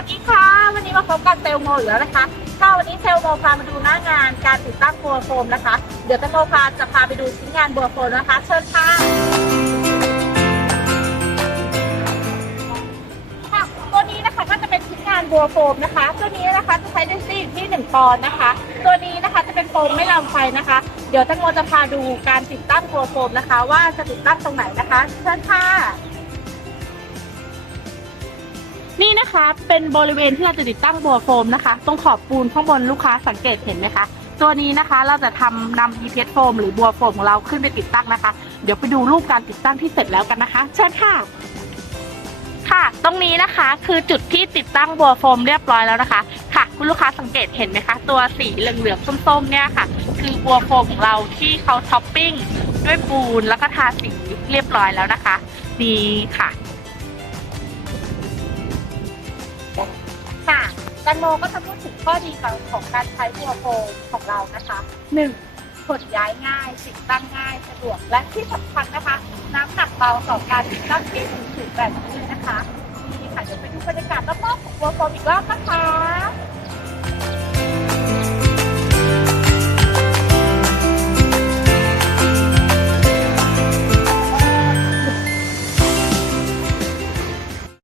วัสดีค่ะ วันนี้มาพบกับเซลโมอยู่แล้วนะคะค่ะวันนี้เซลโมพามาดูหน้างานการติดตั้งบัวโฟมนะคะ เดี๋ยวเซลโมพาจะพาไปดูชิ้นงานบัวโฟมนะคะ เชิญค่ะค่ะตัวนี้นะคะก็จะเป็นชิ้นงานบัวโฟมนะคะ ตัวนี้นะคะจะใช้เดนซี่ที่1ปอนด์นะคะ ตัวนี้นะคะจะเป็นโฟมไม่ลามไฟนะคะ เดี๋ยวแตงโมจะพาดูการติดตั้งบัวโฟมนะคะ ว่าจะติดตั้งตรงไหนนะคะ เชิญค่ะ นี่นะคะเป็นบริเวณที่เราจะติดตั้งบัวโฟมนะคะตรงขอบปูนข้างบนลูกค้าสังเกตเห็นไหมคะ ตัวนี้นะคะเราจะทำนำ EPS โฟมหรือบัวโฟมของเราขึ้นไปติดตั้งนะคะ เดี๋ยวไปดูรูปการติดตั้งที่เสร็จแล้วกันนะคะ เชิญค่ะค่ะ ตรงนี้นะคะคือจุดที่ติดตั้งบัวโฟมเรียบร้อยแล้วนะคะ ค่ะ คุณลูกค้าสังเกตเห็นไหมคะ ตัวสีเหลืองๆส้มๆเนี่ยค่ะ คือบัวโฟมของเราที่เขาท็อปปิ้งด้วยปูนแล้วก็ทาสีเรียบร้อยแล้วนะคะนี่ค่ะ ตงโมก็จะพูดถึงข้อดีของของการใช้บัวโฟมของเรานะคะหนึ่งขนย้ายง่ายติดตั้งง่ายสะดวกและที่สำคัญนะคะ น้ำหนักเบาต่อการติดตั้งที่สูงสุดแบบนี้นะคะนี่ค่ะเดี๋ยวไปดูบรรยากาศรอบๆของบัวโฟมอีกรอบนะคะ